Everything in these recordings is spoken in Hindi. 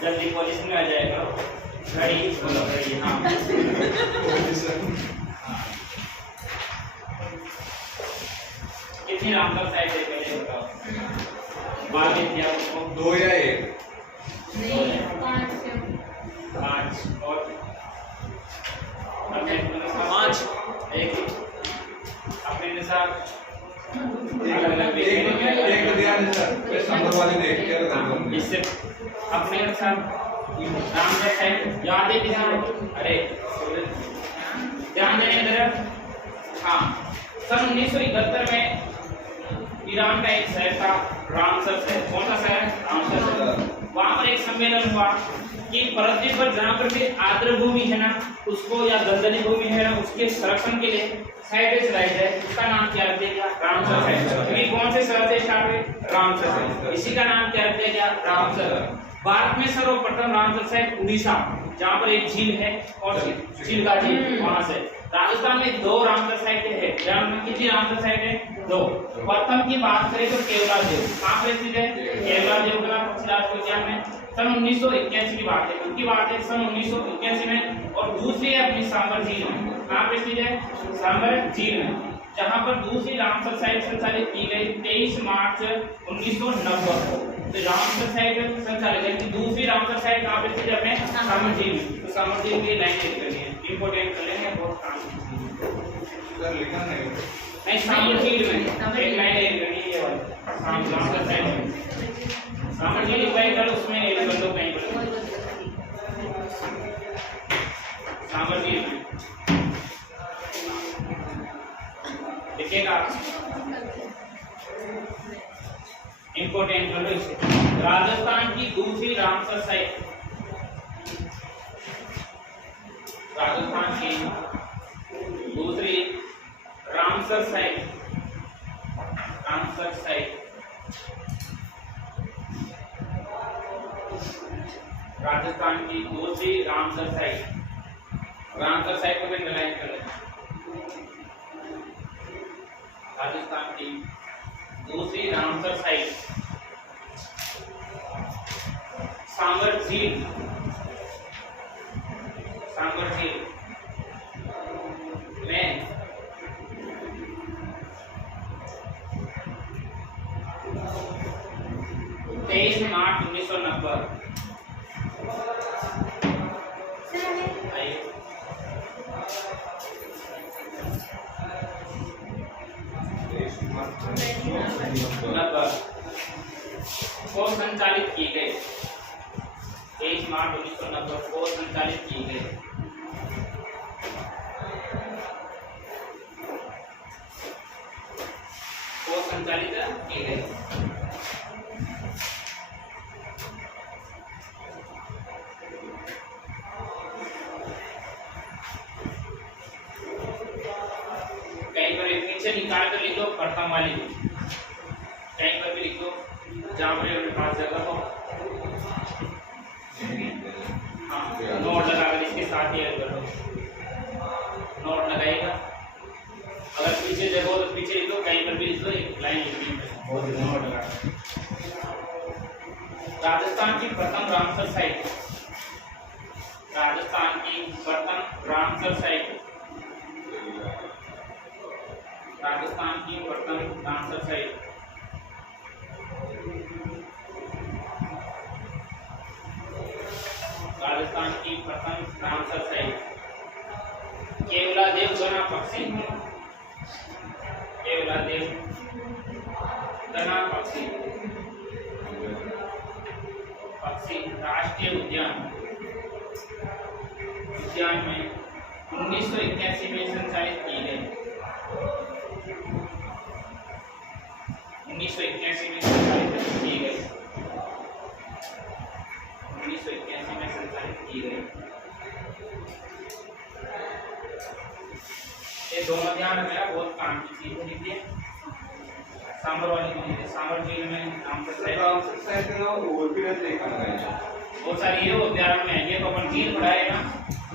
जल्दी पोजीशन में आ जाएगा। घड़ी बोलो घड़ी। हाँ कितनी रामकल साइड है पहले बताओ। बाल कितनी आपको? 2 या 1? नहीं 5 और 5 एक अपने अनुसार एक दिया है सर, मैं संभव वाले देख के बता दूं। इससे अपने अनुसार राम का साइड याद है किसी को? अरे ध्यान देने जरा। हाँ सन 1971 में ईरान का एक शहर था रामसर शहर। कौन सा शहर? रामसर शहर। वहां पर एक सम्मेलन हुआ कि पृथ्वी पर जहां पर भी आर्द्र भूमि है ना उसको या दलदली भूमि है ना उसके संरक्षण के लिए साइड चलाई जाए। उसका नाम क्या रख दिया गया? रामसर शहर। क्योंकि कौन से शहर से स्टार्ट हुए? रामसर शहर। इसी का नाम क्या रख दिया गया? रामसर। भारत में सर्वप्रथम रामसर शहर उड़ीसा जहां पर एक झील है और झील का झील वहां से। राजस्थान में 2 रामसर साइट है। जहां में कितनी रामसर साइट है? 2। प्रथम की बात करें तो केवला देव कहां पर स्थित है? केवला देव का पक्षीराज उद्यान में सन 1981 की बात है। उनकी बात है सन 1981 में। और दूसरी है अपनी सांबर झील में। कहां पे स्थित है? सांबर झील में, जहां पर दूसरी रामसर साइट संचालित की गई 23 मार्च 1990 को। तो रामसर साइट संचालित है कि दूसरी रामसर साइट कहां पे स्थित है? अपने सांबर झील में। तो सांबर झील की लाइन लिख करनी है, इंपॉर्टेंट कर लेंगे बहुत काम सर लिखा नहीं सांबर झील में एक लाइन लिख करनी है ये वाली रामसर साइट में। सांबर झील लिखवाई कर उसमें एक बंदो कहीं पर सांबर झील में लिखेगा। इंपोर्टेंट कर लो इसे। राजस्थान की दूसरी रामसर साइट, राजस्थान की दूसरी Ramsar site, Ramsar site Rajasthan की दूसरी रामसर साइट। रामसर साइट को भी अंडरलाइन कर लें। राजस्थान की दूसरी रामसर साइट सांबर झील, सांबर झील में 23 मार्च 1990 को संचालित की गई। 23 मार्च 1990 को संचालित की गई। को संचालित की गई। कहीं पर एक पीछे निकाल कर लिख दो प्रथम वाली, कहीं पर भी लिख दो जहाँ पर अपने पास जगह हो। हाँ नोट लगाकर इसके साथ ही ऐड कर दो। नोट लगाइएगा। अगर पीछे जगह हो तो पीछे लिख दो, कहीं पर भी लिख दो, एक लाइन लिखनी है बहुत नोट लगा। राजस्थान की प्रथम रामसर साइट, राजस्थान की प्रथम रामसर साइट, राजस्थान की प्रथम रामसर साइट राजस्थान की प्रथम रामसर साइट केवलादेव गना पक्षी, केवलादेव गना पक्षी पक्षी राष्ट्रीय उद्यान उद्यान में 1981 में संचालित की गई। 1981 में संचालित की गई। 1981 में संचालित की गई। ये दोनों ध्यान रखना, बहुत काम की चीज है। देखिए सांबर वाली को देखिए, सांबर झील में रामसर साइट और भी देखा है बहुत सारी ये उद्यान में है। ये तो अपन झील पढ़ाए ना,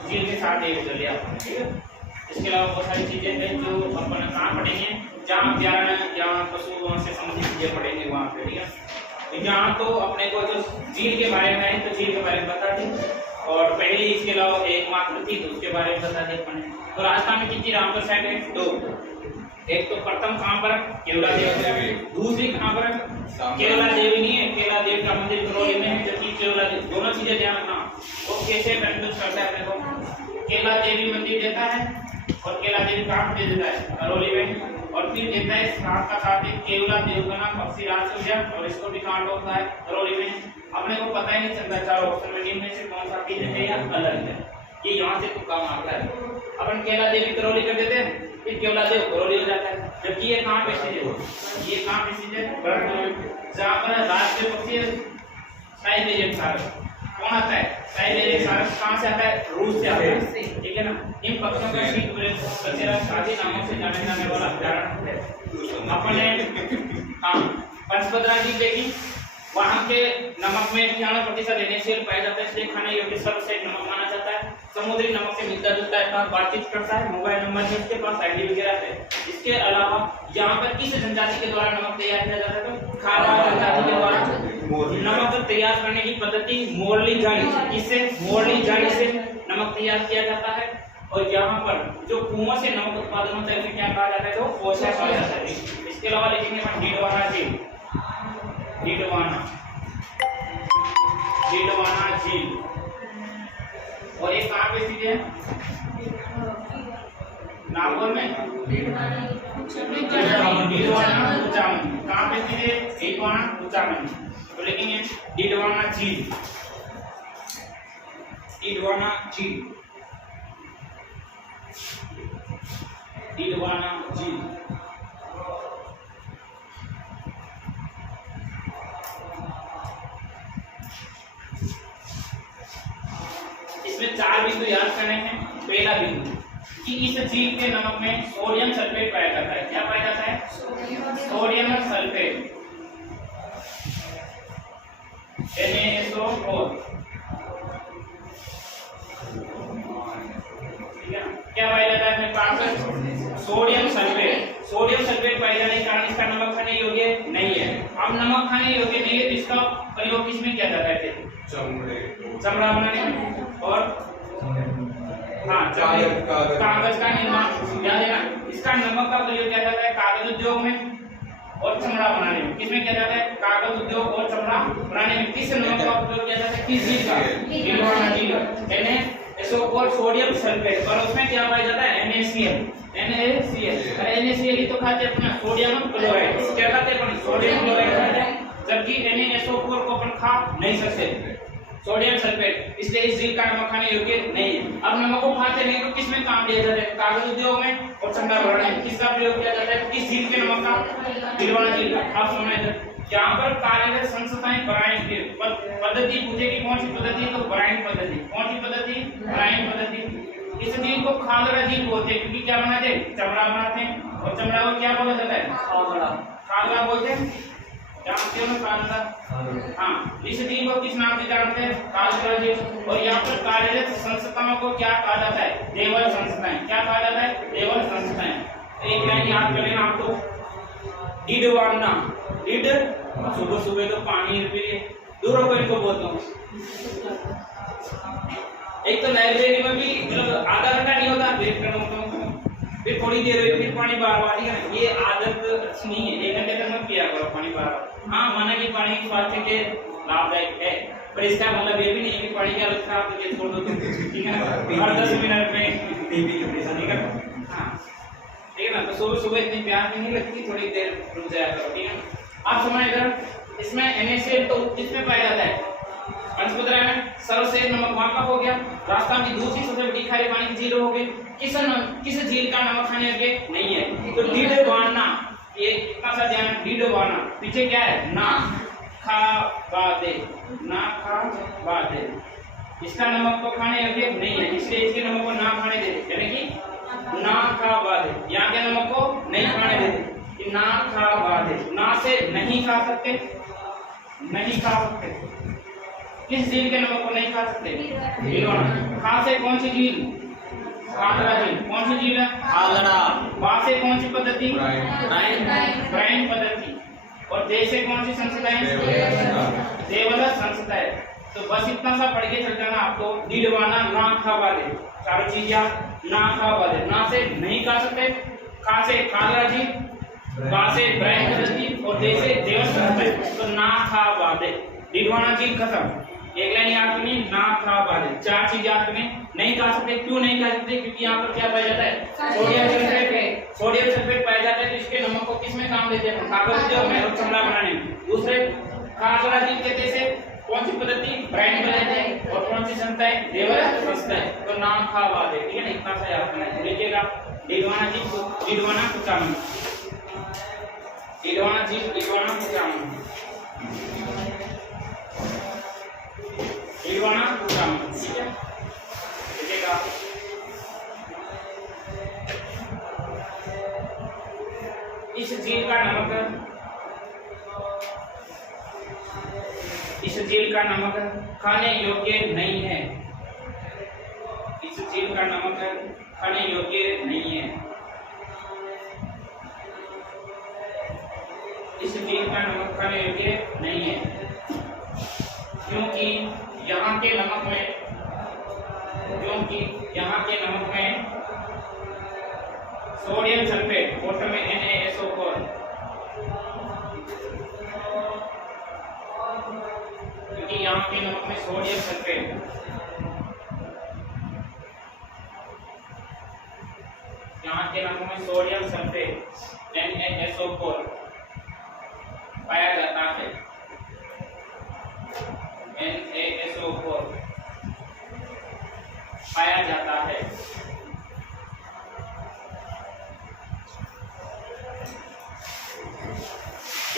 झील के साथ एक कर लिया आपने, ठीक है। इसके अलावा बहुत सारी चीजें हैं जो अपन कहाँ पढ़ेंगे, जहाँ अभ्यारण्य या पशु से संबंधित चीजें पढ़ेंगे वहाँ पे, ठीक है। यहाँ तो अपने को जो झील के बारे में है तो झील के बारे में बता दी, और पहले इसके अलावा एक मात्र थी तो उसके बारे में बता दी अपने। तो राजस्थान में कितनी रामपुर साइड है? दो। एक तो प्रथम कहाँ पर? केवला देवी। दूसरी कहाँ पर? केवला देवी नहीं है, केवला देवी का मंदिर करौली में है, जबकि केवला देवी, दोनों चीजें ध्यान रखना। वो कैसे कंफ्यूज करता है अपने को? केवला देवी मंदिर देता है और केवला देवी कहाँ दे देता है? करौली में, और फिर देता है साथ का साथ एक केवला देव का नाम पक्षी राज सूर्या, और इसको भी कहाँ होता है? करौली में। अपने को पता ही नहीं चलता चारों ऑप्शन में निम्न में से कौन सा चीज है या अलग है, ये यहाँ से तुक्का मारता है। अपन केवला देवी करौली कर देते हैं, फिर केवला देव करौली हो जाता है, जबकि ये कहाँ पे स्थित है? ये कहाँ पे स्थित है? भरतपुर, जहाँ पर राष्ट्रीय पक्षी साइबेरियन सारस। कौन आता है? साइबेरियन सारस कहाँ से आता है? रूस से आता है, ठीक है ना। इन पक्षियों का शीत आदि नामों से जाने जाने वाला अभ्यारण्य है। अपन ने हाँ पंचभद्रा जी देखी, वहाँ के नमक में 98% NaCl पाया जाता है, इसलिए खाने योग्य सर्वश्रेष्ठ नमक माना जाता है। समुद्री नमक से मिलता जुलता है, बातचीत करता है, मोबाइल नंबर है इसके पास, आईडी वगैरह है। इसके अलावा यहाँ पर किस जनजाति के द्वारा नमक तैयार किया जाता है? तो खारवा जनजाति के द्वारा नमक तैयार करने की पद्धति मोरली जाली, किससे? मोरली जाली से नमक तैयार किया जाता है। और यहाँ पर जो कुआं से नमक उत्पादन होता है उसे क्या कहा जाता है? तो कोसा कहा जाता है। इसके अलावा लिखेंगे डीडवाना झील, डीडवाना झील, और ये कहाँ पे स्थित है? नागौर में। डीडवाना उचामन कहाँ पे स्थित है? डीडवाना उचामन। तो लिखेंगे डीडवाना झील, डीडवाना झील, डीडवाना झील। इसमें 4 बिंदु याद करने हैं। पहला बिंदु कि इस झील के नमक में सोडियम सल्फेट पाया जाता है। क्या पाया जाता है? Sodium sulphate, NaSO4। क्या पाया जाता है? Sodium sulphate. सोडियम सल्फेट पाए जाने के कारण इसका नमक खाने योग्य नहीं है। अब नमक खाने योग्य नहीं है तो इसका प्रयोग किसमें किया जाता है? चमड़ा बनाने में, और हाँ कागज का निर्माण। याद है ना, इसका नमक का प्रयोग किया जाता है कागज उद्योग में और चमड़ा बनाने में। किसमें किया जाता है? कागज उद्योग और चमड़ा बनाने में। किस नमक का प्रयोग किया जाता है? किस झील का? डीडवाना झील का। NaSO4 सोडियम सल्फेट, और उसमें क्या पाया जाता है? NaCl। अरे NaCl ही तो खाते अपना सोडियम क्लोराइड। क्या खाते अपन? सोडियम क्लोराइड खाते हैं, जबकि NaSO4 को अपन खा नहीं सकते, सोडियम सल्फेट, इसलिए इस झील का नमक खाने योग्य नहीं है। अब नमक को खाते नहीं तो किसमें काम लिया जाता है? कागज उद्योग में और चमड़ा बनाने में। किसका प्रयोग किया जाता है? किस झील के नमक का? डीडवाना झील का। आप समझ यहाँ पर कार्यरत संस्थाएं ब्राइन पद्धति पूछेगी, कौन सी पद्धति? तो ब्राइन पद्धति। कौन सी पद्धति? ब्राइन पद्धति। इस झील को खागड़ा झील बोलते हैं, क्योंकि क्या बनाते हैं? चमड़ा बनाते हैं, और चमड़ा को क्या बोला जाता है? खागड़ा। खागड़ा बोलते हैं, जानते हो ना? खागड़ा। हाँ, इस झील को किस नाम से जानते हैं? खागड़ा झील। और यहाँ पर कार्यरत संस्थाओं को क्या कहा जाता है? देवल संस्थाएं। क्या कहा जाता है? देवल संस्थाएं। एक लाइन याद कर लेना आपको, डीडवाना, डीड सुबह सुबह तो पानी दूर को इनको बोलता हूँ। एक तो लाइब्रेरी में भी मतलब आधा घंटा नहीं होता, वेट करना होता हूँ, फिर थोड़ी देर हुई, फिर पानी बार-बार। ये आदत अच्छी नहीं है। 1 घंटे तक मत पिया करो पानी बार-बार। हाँ, माना कि पानी स्वास्थ्य के लाभदायक है, पर इसका मतलब ये भी नहीं है कि पानी की हालत खराब करके छोड़ दो, ठीक है ना? हर 10 मिनट में टीबी की प्रेशर नहीं करता। हाँ, ठीक है ना? तो सुबह सुबह इतनी प्यास नहीं लगती, थोड़ी देर रुक जाया करो, ठीक है? आप समझ इधर, इसमें NaCl तो किसमें पाया जाता है? पंचभद्रा में। सर्वश्रेष्ठ नमक वहाँ का हो गया। राजस्थान की दूसरी सबसे बड़ी खारे पानी की झील हो गई। किस झील का नमक खाने योग्य नहीं है? तो डीडवाना। ये कितना सा ध्यान? डीडवाना। पीछे क्या है? ना खा बादे, ना खा बादे। इसका नमक तो खाने योग्य नहीं है, इसलिए इसके नमक को ना खाने देते, यानी कि ना खा बादे। यहाँ के नमक को नहीं खाने देते, ना खा बादे। ना से नहीं खा सकते, नहीं खा सकते। किस झील के नमक को नहीं खा सकते? डीडवाना। खा से कौन सी झील? खादड़ा झील कौन सी झील है? खादड़ा। बा से कौन सी पद्धति? ब्राइन। ब्राइन पद्धति। और दे से कौन सी संस्थाएं? देवला संस्थाएं। तो बस इतना सा पढ़ के चल जाना आपको। डीडवाना ना खा वाले चारों चीज याद। ना खा वाले ना से नहीं खा सकते, खा से खादड़ा झील, बा से ब्राइन पद्धति और दे से देवल संस्थाएं। तो ना खा वाले डीडवाना झील खत्म। एक लाइन याद करनी, ना खा वाले चार चीज याद करनी। नहीं खा सकते, क्यों नहीं खा सकते? क्योंकि यहाँ पर क्या पाया जाता है? Sodium sulphate. सोडियम सल्फेट पाया जाता है तो इसके नमक को किस में काम लेते हैं? कागज उद्योग में और चमड़ा बनाने में। दूसरे खादड़ा झील कहते से कौन सी पद्धति? ब्राइन पद्धति। और कौन सी संस्था है? देवल संस्था है। तो नाम खा वाले, ठीक है ना? इतना सा याद करना है। लिखिएगा डीडवाना झील, डीडवाना कुचामन, डीडवाना झील, डीडवाना कुचामन, डीडवाना कुचामन, ठीक है? लिखिएगा इस झील का नमक, इस झील का नमक खाने योग्य नहीं है। इस झील का नमक खाने योग्य नहीं है। इस झील का नमक खाने योग्य नहीं है क्योंकि यहाँ के नमक में, क्योंकि यहाँ के नमक में सोडियम सल्फेट, वाटर में NaSO4, क्योंकि यहाँ के नमक में सोडियम सल्फेट, यहाँ के नमक में सोडियम सल्फेट NaSO4 पाया जाता है। NaSO4 पाया जाता है।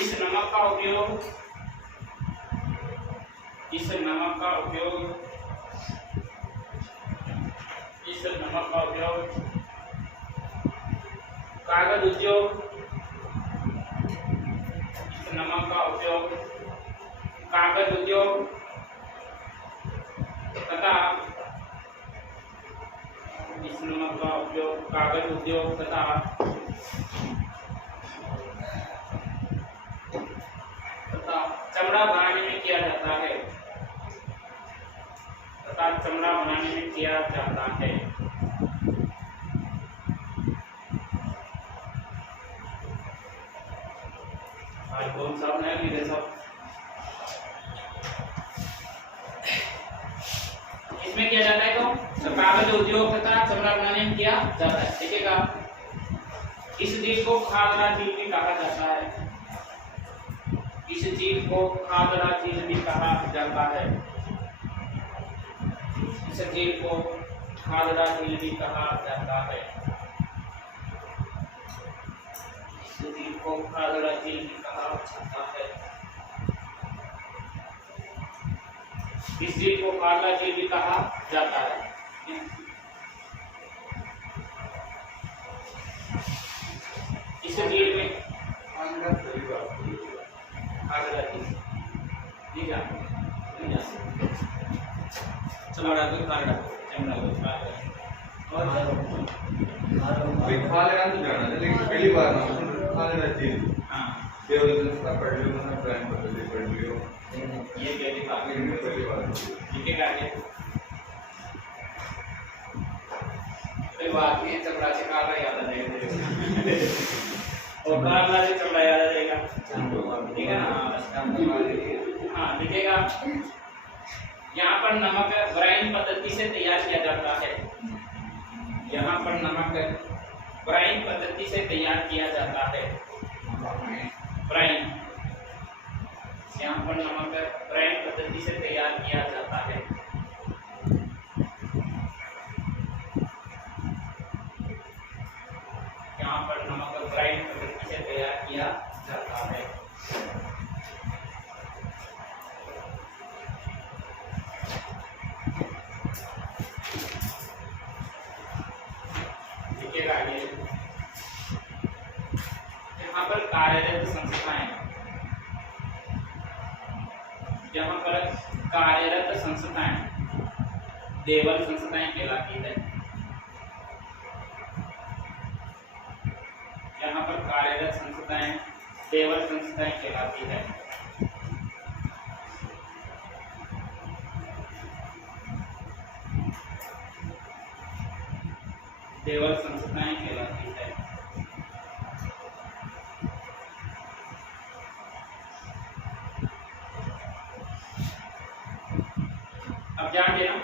इस नमक का उपयोग, इस नमक का उपयोग, इस नमक का उपयोग कागज उद्योग, इस नमक का उपयोग कागज उद्योग तथा, इस नमक का उपयोग कागज उद्योग तथा चमड़ा बनाने में किया जाता है, तथा चमड़ा बनाने में किया जाता है। आज कौन सा है मेरे सब? इसमें किया जाता है तो कागज उद्योग तथा चमड़ा बनाने में किया जाता है। देखिएगा इस झील को खादड़ा झील भी कहा जाता है। इस झील को खादड़ा झील भी कहा जाता है। इस झील को खादड़ा झील भी कहा जाता है। इस झील को खादड़ा झील भी कहा जाता है। इस झील को खादड़ा झील भी कहा जाता है। इस झील में चलो खादड़ा तो जाना है, लेकिन पहली बार ना खादड़ा झील। हाँ, केवल संस्था पढ़ लियो, ना ब्राइन पद्धति पढ़ लियो। ये पहली बार, लेकिन पहली बार ठीक है। आगे कोई बात नहीं, चमड़ा से काला याद आ जाएगा और काला से चमड़ा याद आ जाएगा, ठीक है ना? हाँ, लिखेगा यहाँ पर नमक ब्राइन पद्धति से तैयार किया जाता है। यहाँ पर नमक ब्राइन पद्धति से तैयार किया जाता है। ब्राइन, यहाँ पर नमक ब्राइन पद्धति से तैयार किया जाता है। यहाँ पर नमक ब्राइन पद्धति से तैयार किया जाता है। आगे यहाँ पर कार्यरत संस्थाएं, यहाँ पर कार्यरत संस्थाएं देवल संस्थाएं कहलाती है। यहाँ पर कार्यरत संस्थाएं देवर संस्थाएं कहलाती है। देवर संस्थाएं कहलाती है। अब ध्यान देना,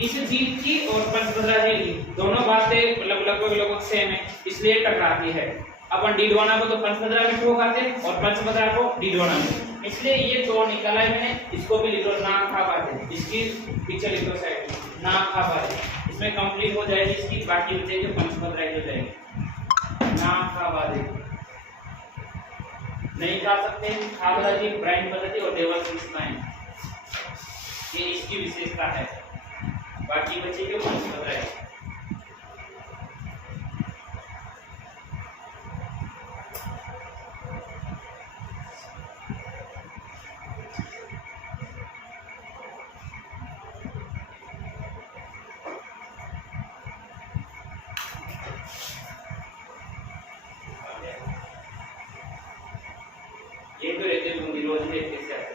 इस जीव की और पंचभद्रा जीव की दोनों बातें लगभग सेम है, इसलिए टकराती है। अपन डीडवाना को तो पंचभद्रा में ठोकाते हैं और पंचभद्रा को डीडवाना में, इसलिए ये दो निकला है। मैंने इसको भी लिख लो, ना खा पाते, इसकी पीछे लिख लो साइड में, ना खा पाते। इसमें कंप्लीट हो जाएगी इसकी, बाकी बचे जो पंचभद्रा हो जाएगी। ना खा पाते नहीं खा सकते, खाबरा जी ब्राइन पद्धति और देवर संस्थाएं, ये इसकी विशेषता है। बाकी बच्चे जो पंचभद्रा है। ये तो रहते होंगे रोज देखते से आते।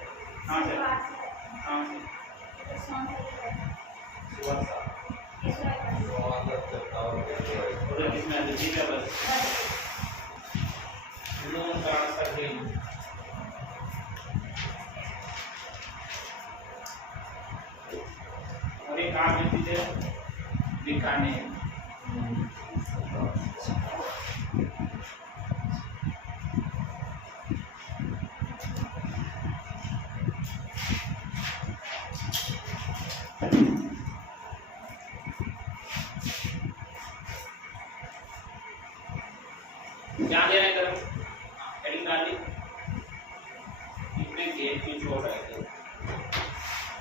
हाँ सर, हाँ सर, उधर किसमें आते? ठीक है बस लोन ट्रांसफर के और एक काम है चीजें दिखाने। क्या दे रहे हैं हेडिंग डाल दी, इतने गेट की छोड़ रहे थे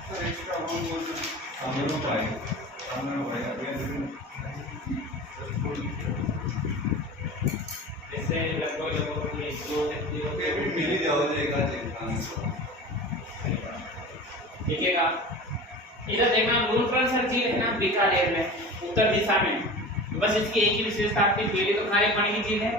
सर, एक्स्ट्रा हम बोल रहे सामने में भाई अभी जैसे लगभग ये दो के भी मिल ही जाएगा देखिएगा। इधर देखना लूनफ्रंट सर झील है ना बीकानेर में, उत्तर दिशा में। बस इसकी एक ही विशेषता आपकी, पहले तो खारे पानी की झील है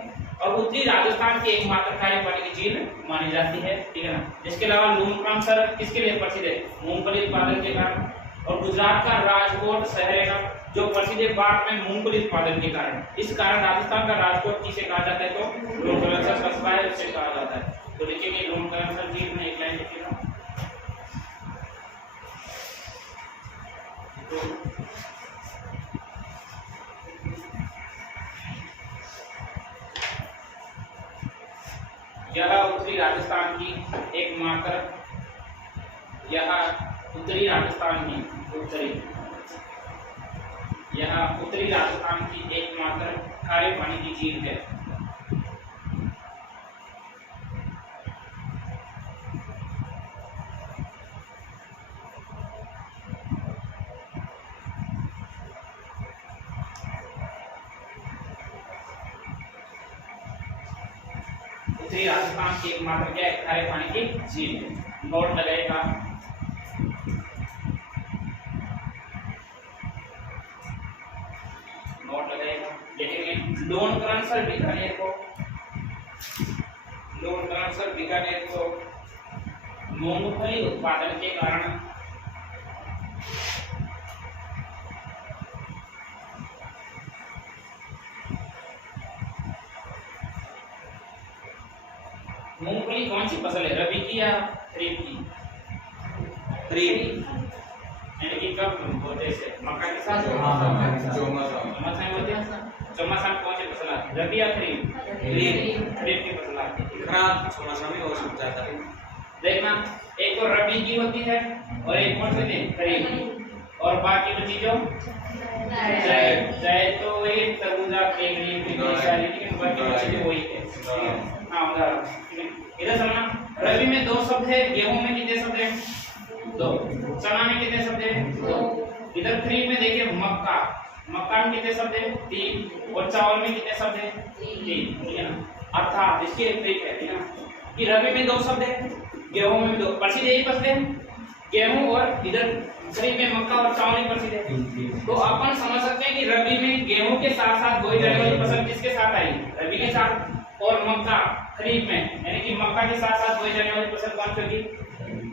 और उत्तरी राजस्थान की एकमात्र खारे पानी की झील मानी जाती है, ठीक है ना। इसके अलावा लूनफ्रंट सर किसके लिए प्रसिद्ध है? मूंगफली उत्पादन के कारण। और गुजरात का राजकोट शहर है ना, जो प्रसिद्ध है बाढ़ में मूंगफली उत्पादन के कारण। इस कारण राजस्थान का राजकोट किसे कहा जाता है? तो लूनफ्रंट सर कस्बा है, उससे कहा जाता है। तो लिखेंगे लूनफ्रंट सर झील में एक लाइन लिखिएगा। यह उत्तरी राजस्थान की एकमात्र, यह उत्तरी राजस्थान की उत्तरी राजस्थान की एकमात्र खारे पानी की झील है। उत्तरी राजस्थान की एकमात्र क्या है? खारे पानी की झील है। नोट लगाएगा। नोट लगाएगा, लिखेंगे लोनकरण सर बीकानेर को मूंगफली उत्पादन के कारण मूंगफली कौन सी फसल है? रबी की या खरीफ की? खरीफ, यानी कि कब बोते से मक्का के साथ चौमासा में कौन सी फसल आती है? रबी या खरीफ? खरीफ की फसल आती है। खराब चौमासा में हो सकता है। देखना, एक तो रबी की होती है और एक कौन सी थी? खरीफ की। और बाकी बची जो जायद तो वही तरबूजा के लिए, लेकिन बाकी बची जो वही है। हाँ उदाहरण इधर समझना, रबी में 2 शब्द है, गेहूं में कितने शब्द है? 2। चना में कितने शब्द है? 2। इधर खरीफ में देखिए मक्का में कितने शब्द है? 3। और चावल में कितने शब्द है? 3, ठीक है ना। अर्थात इसके विपरीत है, ठीक है ना, कि रबी में 2 शब्द है, गेहूं में 2। प्रसिद्ध यही फसल है गेहूं, और इधर खरीफ में मक्का और चावल ही प्रसिद्ध है। तो अपन समझ सकते हैं कि रबी में गेहूं के साथ साथ बोई जाने वाली फसल किसके साथ आई? रबी के साथ। और मक्का खरीफ में, यानी कि मक्का के साथ साथ बोई जाने वाली फसल कौन सी होगी?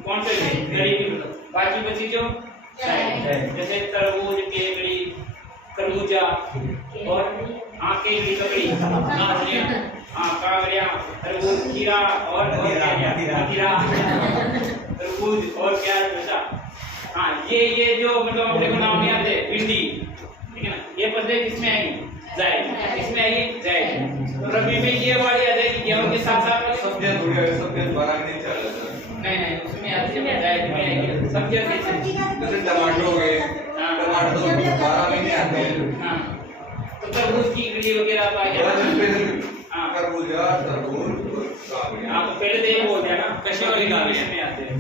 कौन सी होगी? खरीफ की फसल। बाकी बची जो जैसे तरबूज, केवड़ी, खरबूजा और केवड़ी, ककड़ी, काकड़िया, तरबूज, खीरा और खीरा, तरबूज और क्या बचा? हाँ, ये जो मतलब अपने को नाम नहीं आते, भिंडी, ठीक है ना, ये फसलें किसमें आएंगी? जाएगी। किसमें आएगी? जाएगी। तो रबी में ये वाली आ जाएगी गेहूं के साथ साथ वाली सब्जियां थोड़ी है, सब्जियां बारह नहीं चल रहा सर। नहीं उसमें आती है, जाएगी में आएगी सब्जियां कैसे? जैसे टमाटर हो गए, टमाटर तो 12 महीने आते हैं। हाँ, तो तरबूज की गिरी वगैरह तो आ गया। हाँ, खरबूजा, तरबूज, काकड़िया। हाँ, तो पहले तो ये बोल दिया ना, कशी वाली काकड़िया में आते हैं।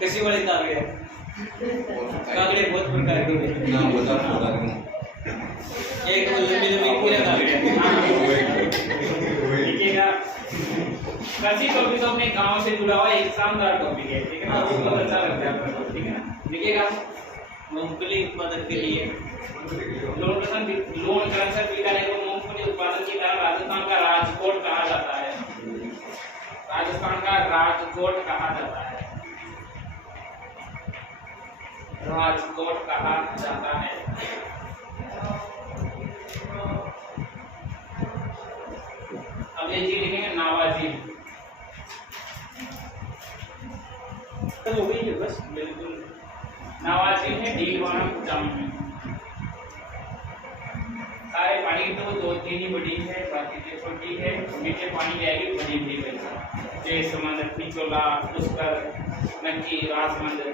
कैसी वाली काकड़िया? काकड़िया बहुत प्रकार की है। ना बता नहीं। एक तो लंबी लंबी पूरा काकड़िया। देखिएगा, कृषि टॉपिक तो अपने गांव से जुड़ा हुआ एक शानदार टॉपिक है, ठीक है ना, बहुत अच्छा लगता है आपको, ठीक है ना। देखिएगा, मूंगफली उत्पादन के लिए लोन करंसर बीकानेर को मूंगफली उत्पादन की तरह राजस्थान का राजकोट कहा जाता है। राजस्थान का राजकोट कहा जाता है। राजकोट कहा जाता है। अब ये झील लिखेंगे नावा झील। तो हो गई है बस बिल्कुल। नावा झील है डीलवाना कुचामन में। सारे पानी की तो 2-3 ही बड़ी है, बाकी जो छोटी है मीठे पानी की आएगी बड़ी बड़ी बड़ी, जय समंदर, पिछोला, पुष्कर, नक्की, राजमंदर,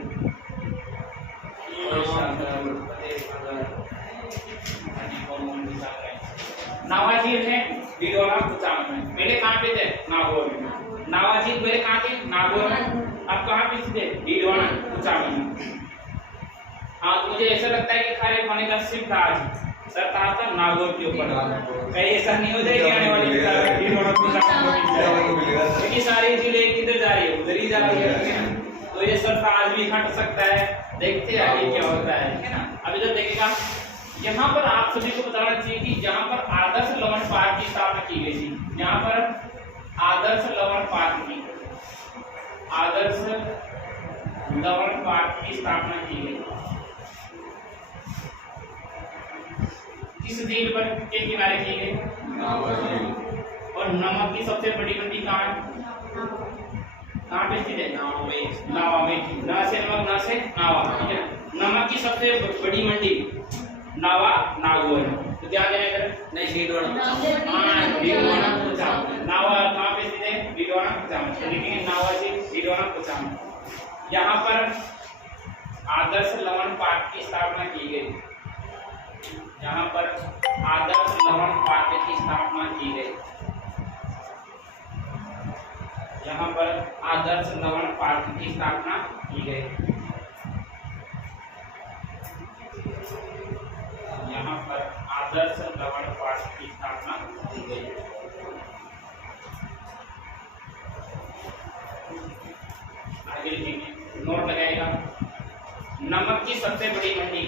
नावा झील है डीडवाना कुचामन में। पहले कहाँ पे थे? नागौर में। नावा झील पहले कहाँ थे? नागौर में। अब कहाँ पे थे? डीडवाना कुचामन में। हाँ, मुझे ऐसा लगता है कि खारे पानी का सिर्फ था आज सर कहा था नागौर के ऊपर। कहीं ऐसा नहीं हो जाएगा आने वाले डीडवाना कुचामन, क्योंकि सारी झीलें किधर जा रही है? उधर ही जा रही है, तो ये सर आज भी हट सकता है। देखते हैं आगे क्या होता है, ठीक है ना। अभी तो देखिएगा, यहाँ पर आप सभी को बताना चाहिए कि जहाँ पर आदर्श लवण पार्क की स्थापना की गई थी, यहाँ पर आदर्श लवण पार्क की स्थापना की गई। किस झील पर के किनारे की गई? और नमक की सबसे बड़ी मंडी कहाँ है? कहाँ पे स्थित है? नावा में। ना से नमक, ना से नावा, ठीक है। नमक की सबसे बड़ी मंडी नावा नागौर। तो ध्यान देना इधर। नहीं डीडवाना डीडवाना कुचामन। नावा कहाँ पे स्थित है? डीडवाना कुचामन। लिखेंगे नावा से डीडवाना कुचामन। यहाँ पर आदर्श लवण पार्क की स्थापना की गई। यहाँ पर आदर्श लवण पार्क की स्थापना की गई। यहाँ पर आदर्श लवण पार्क की स्थापना की गई। यहाँ पर आदर्श लवण पार्क की स्थापना की गई। आगे लिखेंगे, नोट लगाएगा। नमक की सबसे बड़ी मंडी,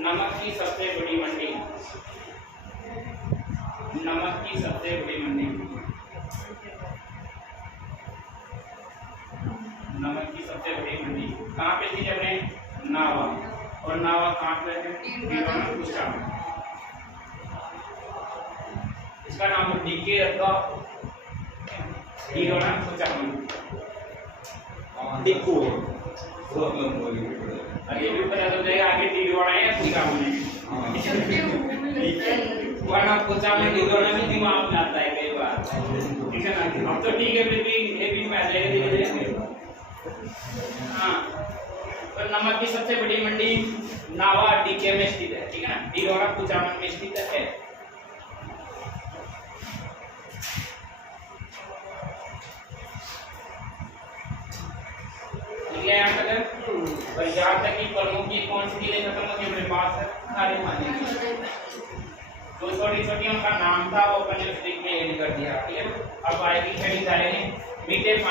नमक की सबसे बड़ी मंडी, नमक की सबसे बड़ी मंडी, नमक की सबसे बड़ी मंडी कहाँ पे थी? अपने नावा। और नावा कहाँ पे है? डीडवाना कुचामन। इसका नाम डीके रखा, डीडवाना कुचामन। डिक्कू ये भी पता चल जाएगा आगे डीडवाना है या कुचामन है। वरना कुचामन डीडवाना भी दिमाग में आता है कई बार, ठीक है ना। अब तो ठीक है, फिर भी ये भी मैं धीरे धीरे। हाँ, तो नमक की सबसे बड़ी मंडी नावा डीके में स्थित है, ठीक है ना। डीडवाना कुचामन में स्थित है। यहाँ तक और यहाँ तक कि प्रमुख की कौन सी चीजें खत्म होती है मेरे पास है? खारे पानी। तो छोटी छोटी उनका नाम था, वो अपने में ऐड कर दिया, ठीक है। अब आएगी खड़ी मीठे